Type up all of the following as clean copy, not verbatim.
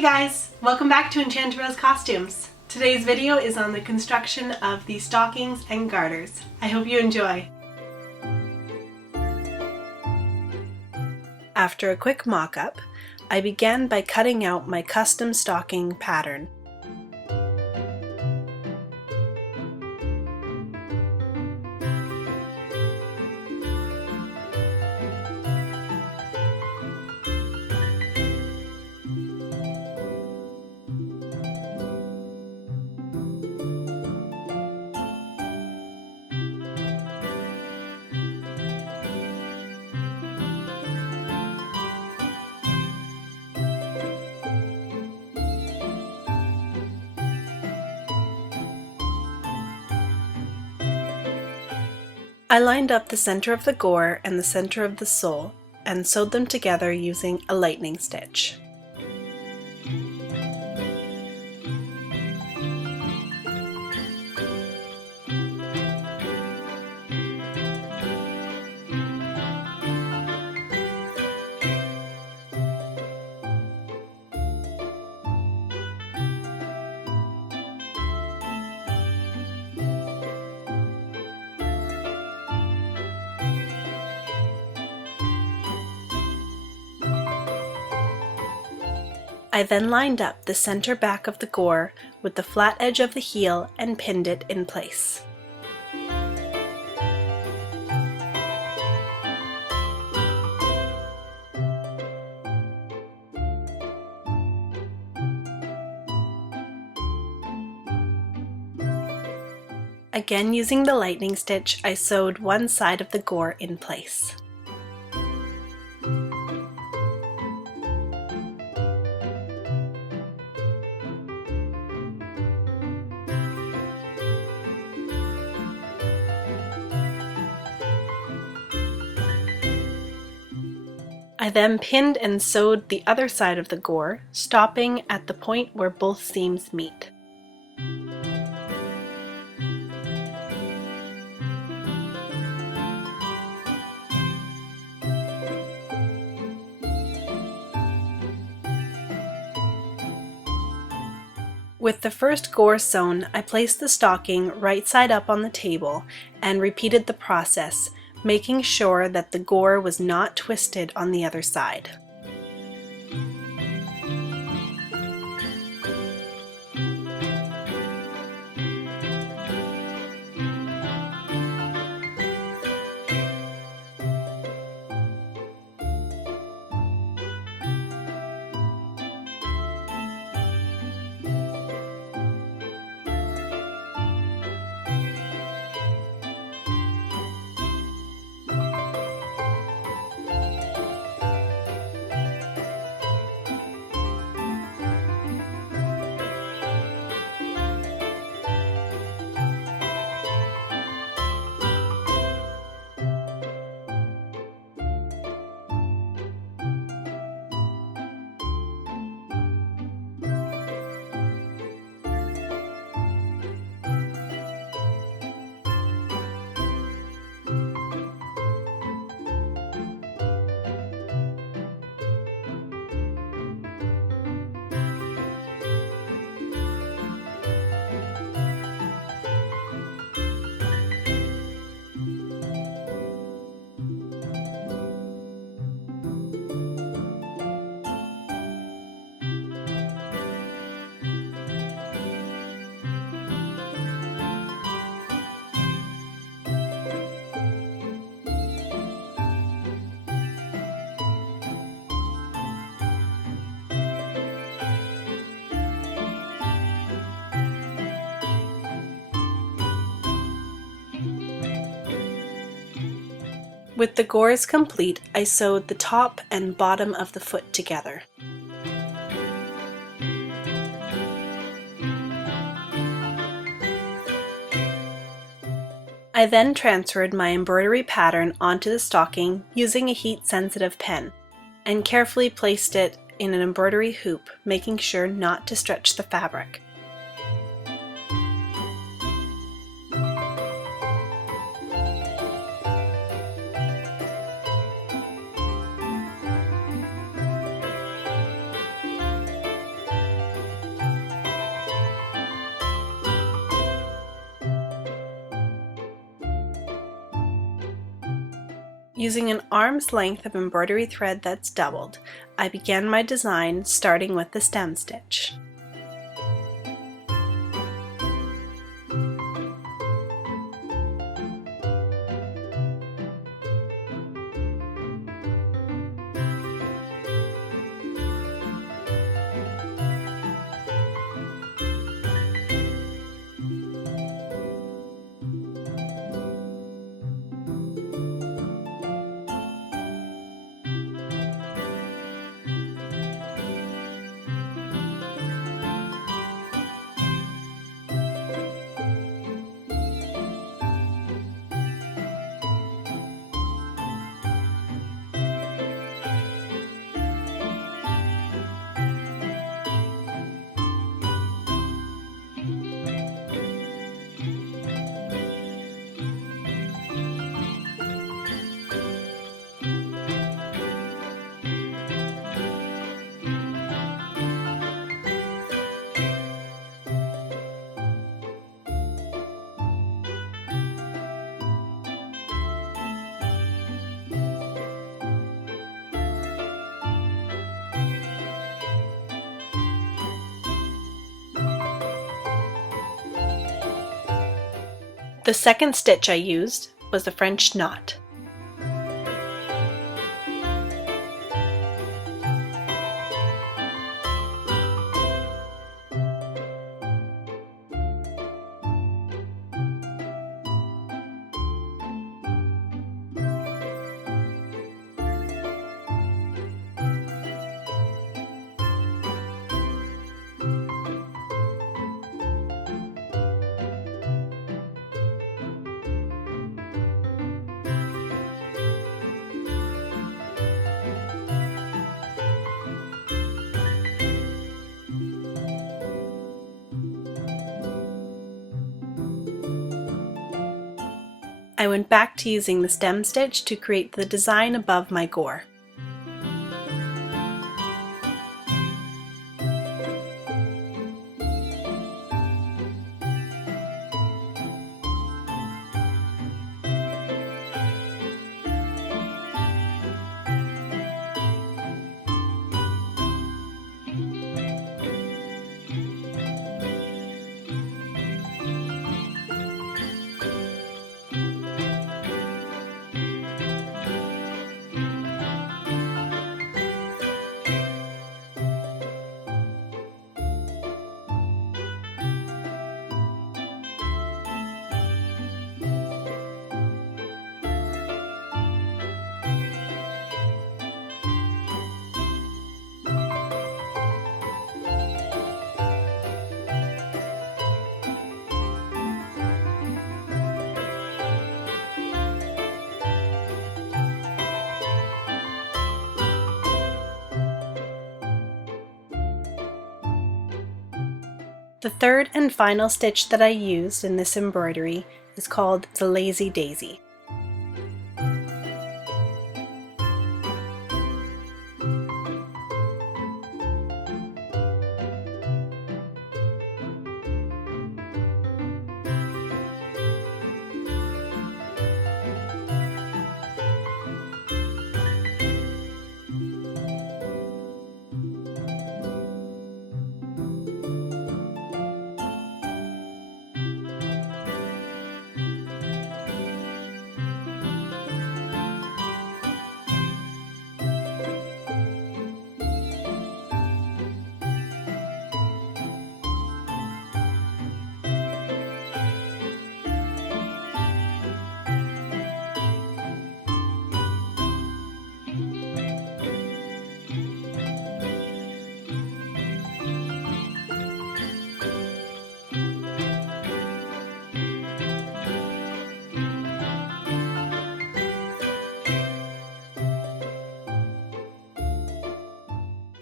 Hey guys! Welcome back to Enchanted Costumes. Today's video is on the construction of the stockings and garters. I hope you enjoy. After a quick mock-up, I began by cutting out my custom stocking pattern. I lined up the center of the gore and the center of the sole and sewed them together using a lightning stitch. I then lined up the center back of the gore with the flat edge of the heel and pinned it in place. Again, using the lightning stitch, I sewed one side of the gore in place. I then pinned and sewed the other side of the gore, stopping at the point where both seams meet. With the first gore sewn, I placed the stocking right side up on the table and repeated the process, making sure that the gore was not twisted on the other side. With the gores complete, I sewed the top and bottom of the foot together. I then transferred my embroidery pattern onto the stocking using a heat-sensitive pen and carefully placed it in an embroidery hoop, making sure not to stretch the fabric. Using an arm's length of embroidery thread that's doubled, I began my design starting with the stem stitch. The second stitch I used was the French knot. I went back to using the stem stitch to create the design above my gore. The third and final stitch that I used in this embroidery is called the Lazy Daisy.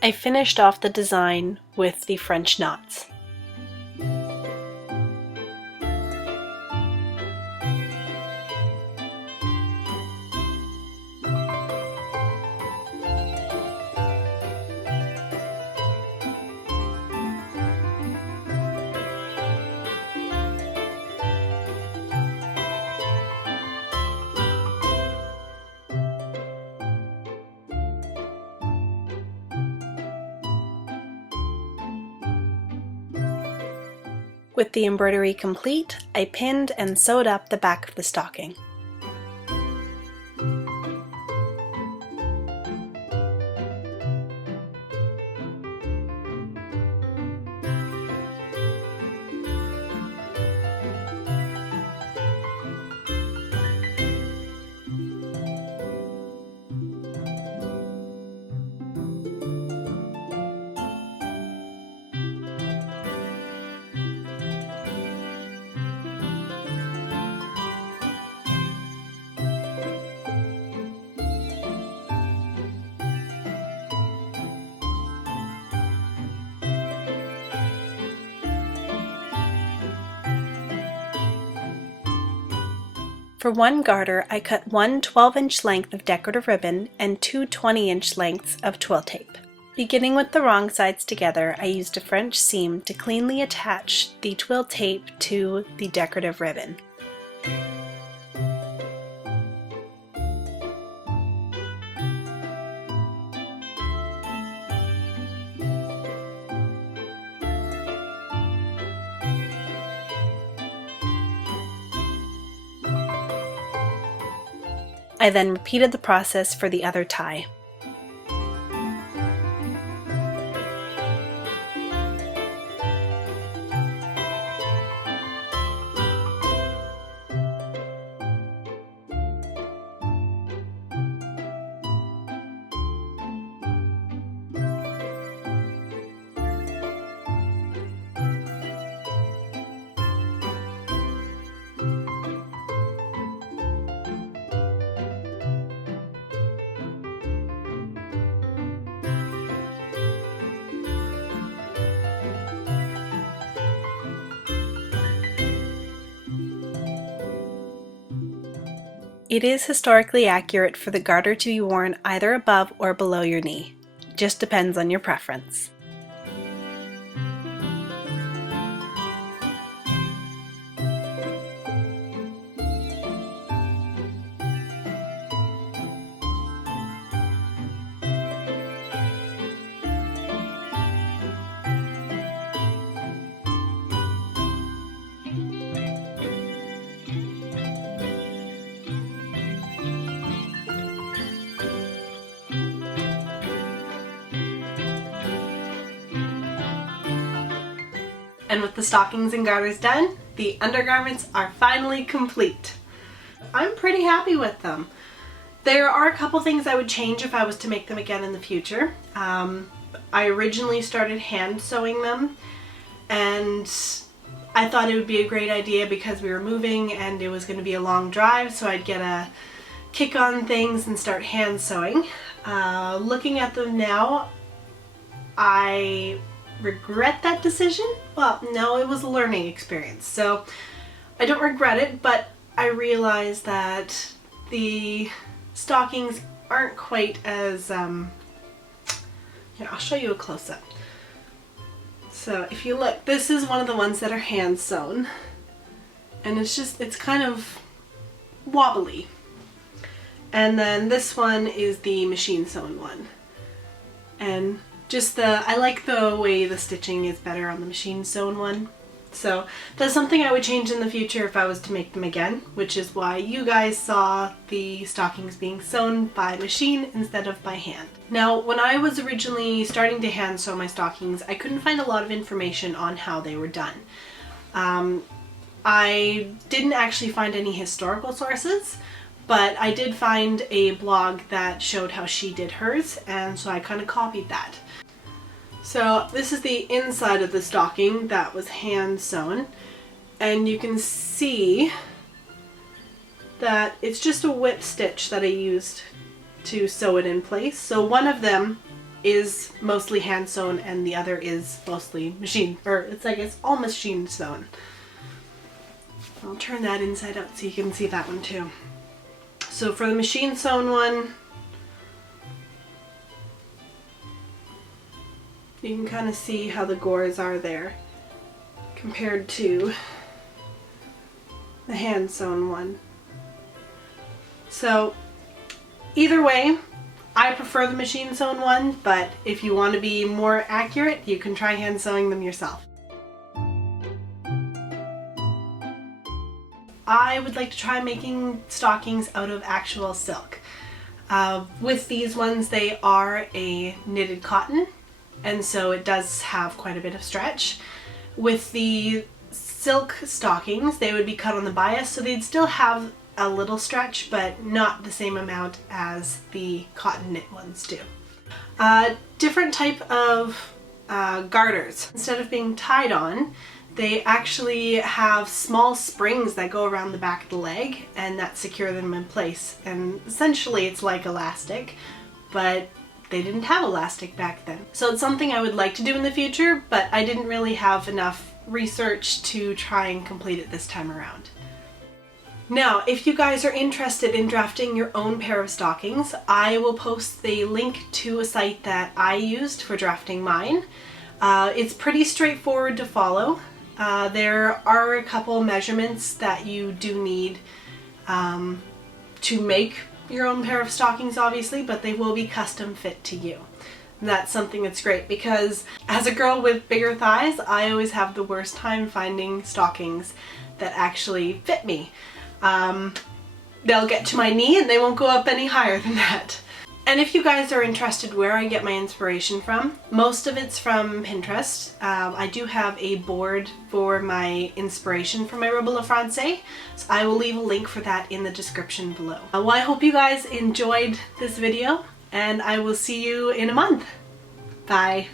I finished off the design with the French knots. With the embroidery complete, I pinned and sewed up the back of the stocking. For one garter, I cut one 12-inch length of decorative ribbon and two 20-inch lengths of twill tape. Beginning with the wrong sides together, I used a French seam to cleanly attach the twill tape to the decorative ribbon. I then repeated the process for the other tie. It is historically accurate for the garter to be worn either above or below your knee. Just depends on your preference. And with the stockings and garters done, the undergarments are finally complete. I'm pretty happy with them. There are a couple things I would change if I was to make them again in the future. I originally started hand sewing them, and I thought it would be a great idea because we were moving and it was going to be a long drive, so I'd get a kick on things and start hand sewing. Looking at them now, I regret that decision. Well, no, it was a learning experience, so I don't regret it, but I realized that the stockings aren't quite as here, I'll show you a close-up. So if you look, this is one of the ones that are hand sewn, and it's kind of wobbly. And then this one is the machine sewn one, and I like the way the stitching is better on the machine sewn one. So that's something I would change in the future if I was to make them again, which is why you guys saw the stockings being sewn by machine instead of by hand. Now, when I was originally starting to hand sew my stockings, I couldn't find a lot of information on how they were done. I didn't actually find any historical sources, but I did find a blog that showed how she did hers, and so I kind of copied that. So this is the inside of the stocking that was hand sewn, and you can see that it's just a whip stitch that I used to sew it in place. So one of them is mostly hand sewn and the other is mostly machine, or it's all machine sewn. I'll turn that inside out so you can see that one too. So for the machine sewn one, you can kind of see how the gores are there compared to the hand sewn one. So either way, I prefer the machine sewn one, but if you want to be more accurate, you can try hand sewing them yourself. I would like to try making stockings out of actual silk. With these ones, they are a knitted cotton, and so it does have quite a bit of stretch. With the silk stockings, they would be cut on the bias, so they'd still have a little stretch, but not the same amount as the cotton knit ones do. Different type of garters. Instead of being tied on, they actually have small springs that go around the back of the leg and that secure them in place. And essentially it's like elastic, but they didn't have elastic back then. So it's something I would like to do in the future, but I didn't really have enough research to try and complete it this time around. Now, if you guys are interested in drafting your own pair of stockings, I will post the link to a site that I used for drafting mine. It's pretty straightforward to follow. There are a couple measurements that you do need to make your own pair of stockings, obviously, but they will be custom fit to you. And that's something that's great because as a girl with bigger thighs, I always have the worst time finding stockings that actually fit me. They'll get to my knee and they won't go up any higher than that. And if you guys are interested where I get my inspiration from, most of it's from Pinterest. I do have a board for my inspiration for my robe à la Francais, so I will leave a link for that in the description below. Well, I hope you guys enjoyed this video, and I will see you in a month. Bye.